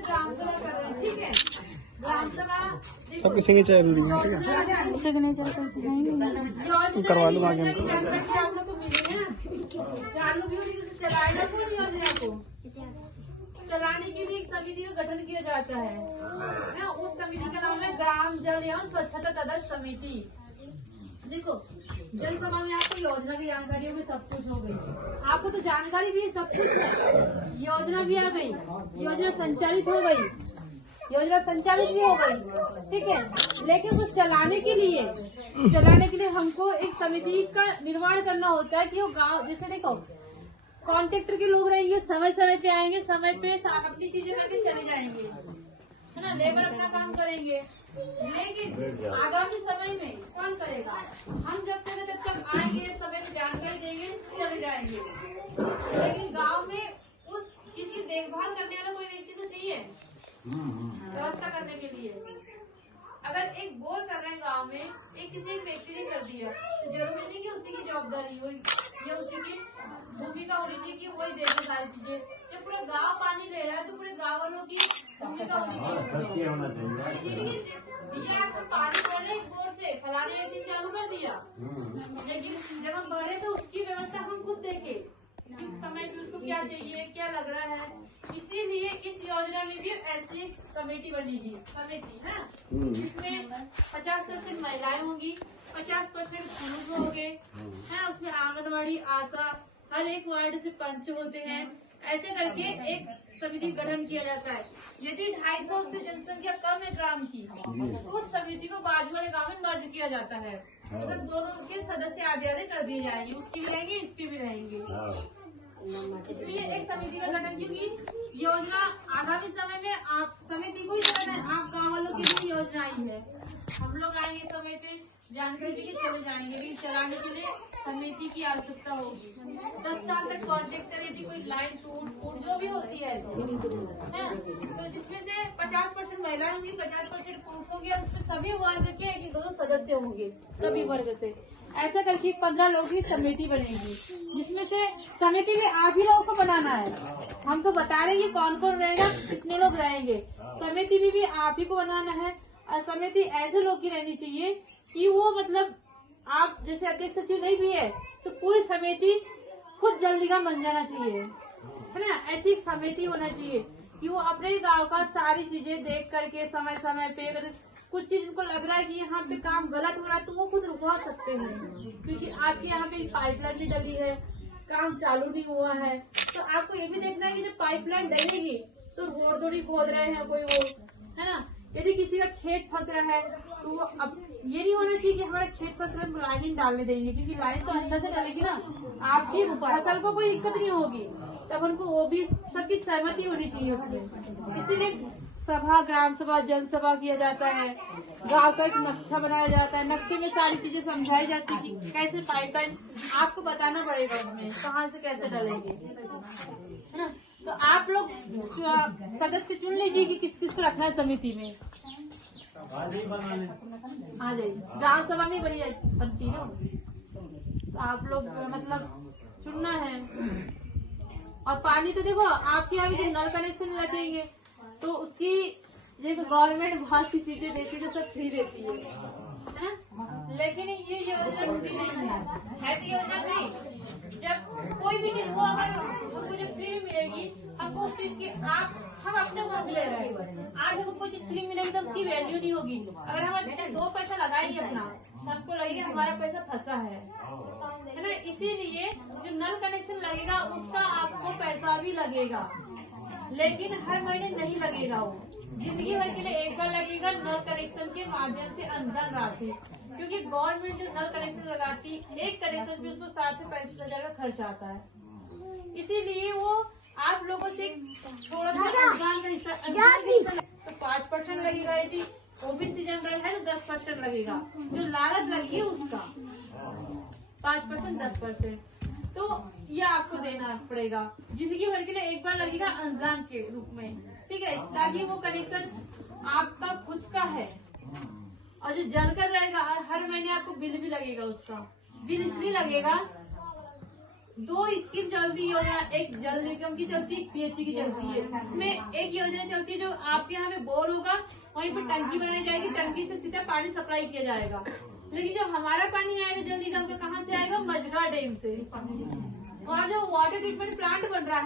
में ग्राम सभा कर रहे हैं, ठीक है। ग्राम सभा सबकी सिग्नेचर जरूरी है, ठीक है। सिग्नेचर करवा लूँ आगे आप लोग को मिलेगी ना। चालू भी होगी तो चलाएगा कौन योजना को? चलाने के लिए एक समिति का गठन किया जाता है ना। उस समिति का नाम है ग्राम जल एवं स्वच्छता तदर्थ समिति। देखो, जल सभा में आपको योजना की जानकारी होगी, सब कुछ हो गई। आपको तो जानकारी भी है, सब कुछ है। योजना भी आ गई, योजना संचालित हो गई, योजना संचालित भी हो गई, ठीक है। लेकिन उस चलाने के लिए हमको एक समिति का निर्माण करना होता है कि वो गांव, जैसे देखो कॉन्ट्रैक्टर के लोग रहेंगे, समय समय पे आएंगे, समय पे अपनी चीजें करके चले जाएंगे, है ना। लेबर अपना काम करेंगे, लेकिन आगामी समय में कौन करेगा? हम जब तक आएंगे, समय से जानकारी देंगे, चले जाएंगे। लेकिन गांव में उस चीज की देखभाल करने वाला कोई व्यक्ति तो चाहिए व्यवस्था करने के लिए। अगर एक बोर कर रहे हैं गांव में, किसी एक व्यक्ति ने कर दिया तो जरूरी नहीं कि उसी की जवाबदारी हो या उसी की भूमिका होनी चाहिए कि वही देखे सारी चीजें। जब पूरा गांव पानी ले रहा है तो पूरे गांव वालों की भूमिका होनी चाहिए। ये आपको पानी छोड़ रहे बोर से, फलाने व्यक्ति चालू कर दिया, लेकिन जब हम बढ़े तो उसकी व्यवस्था हम खुद देखे कि समय पे उसको क्या चाहिए, क्या लग रहा है। इसीलिए इस योजना में भी ऐसी एक कमेटी बनेगी, समिति है, जिसमें 50% महिलाएं होंगी, 50% पुरुष होंगे, है। उसमें आंगनबाड़ी, आशा, हर एक वार्ड से पंच होते हैं। ऐसे करके एक समिति गठन किया जाता है। यदि 250 से जनसंख्या कम है ग्राम की, तो उस समिति को बाजू वाले गाँव में मर्ज किया जाता है। मतलब दोनों के सदस्य आधे आधे कर दिए जाएंगे, उसकी भी रहेंगे, इसकी भी रहेंगे। इसलिए एक समिति का गठन, क्योंकि योजना आगामी समय में आप समिति को ही चलाना है, आप गाँव वालों की भी योजना आई है। हम लोग आएंगे समय पे जानकारी देके चले जाएंगे, लेकिन चलाने के लिए समिति की आवश्यकता होगी। 10 साल तक कॉन्टेक्ट करे थी, कोई लाइन टूट जो भी होती है, तो जिसमें से 50% महिलाएं होंगी, 50% पुरुष होंगे, और उसमें सभी वर्ग के 1-2 सदस्य होंगे, सभी वर्ग से। ऐसा करके 15 लोगों की समिति बनेगी, जिसमें से समिति में आप ही लोगों को बनाना है। हम तो बता रहे हैं कौन कौन रहेगा, कितने लोग रहेंगे। समिति में भी आप ही को बनाना है। और समिति ऐसे लोग की रहनी चाहिए कि वो, मतलब आप जैसे अध्यक्ष सचिव नहीं भी है तो पूरी समिति खुद जल्दी का बन जाना चाहिए, है ना। ऐसी एक समिति होना चाहिए कि वो अपने गांव का सारी चीजें देख करके समय समय पे, अगर कुछ चीज उनको लग रहा है कि यहाँ पे काम गलत हो रहा है तो वो खुद रुकवा सकते हैं। क्योंकि आपके यहाँ पे पाइपलाइन भी डली है, काम चालू नहीं हुआ है, तो आपको ये भी देखना है कि जब पाइपलाइन डलेगी तो रोड थोड़ी खोद रहे हैं कोई, वो है ना। यदि किसी का खेत फंस रहा है तो वो, अब ये नहीं होना चाहिए कि हमारा खेत फंस रहा है लाइन डालने देंगे, क्योंकि लाइन तो अंदर से डलेगी ना, आपकी फसल को कोई दिक्कत नहीं होगी। तब हमको वो भी सबकी सहमति होनी चाहिए उसमें। इसीलिए सभा, ग्राम सभा, जनसभा किया जाता है। गांव का एक नक्शा बनाया जाता है, नक्शे में सारी चीजें समझाई जाती है कि कैसे पाइपलाइन आपको बताना पड़ेगा, उसमें कहाँ से कैसे डालेंगे, है ना। तो आप लोग सदस्य चुन लीजिए कि किस किस को रखना है समिति में। आ जाइए, ग्राम सभा में बनती है, तो आप लोग मतलब चुनना है। और पानी तो देखो आपके यहाँ भी नल कनेक्शन लगेंगे तो उसकी जैसे गवर्नमेंट बहुत सी चीजें देती है, सब फ्री देती है। लेकिन ये योजना फ्री नहीं है तो योजना नहीं। जब कोई भी चीज हो, अगर हमको जब फ्री में मिलेगी, हमको उस चीज की हम अपने घर से ले रहे हैं। आज हमको कोई चीज फ्री मिलेगी तो उसकी वैल्यू नहीं होगी। अगर हम 2 पैसा लगाएंगे अपना, तो हमको लगेगा हमारा पैसा फंसा है ना। इसीलिए जो नल कनेक्शन लगेगा उसका आपको पैसा भी लगेगा, लेकिन हर महीने नहीं लगेगा। वो जिंदगी भर के लिए एक बार लगेगा, नल कनेक्शन के माध्यम से अनुदान राशि। क्योंकि गवर्नमेंट जो नल कनेक्शन लगाती, एक कनेक्शन भी उसको 60 से 65 हजार का खर्च आता है। इसीलिए वो आप लोगों से थोड़ा सा अनुदान का हिस्सा तो 5% लगेगा। यदि ओबीसी जनरल है तो 10% लगेगा, जो लागत लगी है उसका 5%, 10%। तो ये आपको देना पड़ेगा, जिंदगी भर के लिए एक बार लगेगा अनुदान के रूप में, ठीक है। ताकि वो कनेक्शन आपका खुद का है, और जो जलकर रहेगा और हर महीने आपको बिल भी लगेगा। उसका बिल इसलिए लगेगा, दो स्कीम चलती है योजना, एक जल निगम की चलती है, पीएचई की चलती है। इसमें एक योजना चलती है जो आपके यहाँ पे बोर होगा, वहीं पे टंकी बनाई जाएगी, टंकी से सीधा पानी सप्लाई किया जाएगा। लेकिन जब हमारा पानी आएगा जल निगम का, कहाँ से आएगा? मझगा डैम से। वहाँ जो वाटर ट्रीटमेंट प्लांट बन रहा है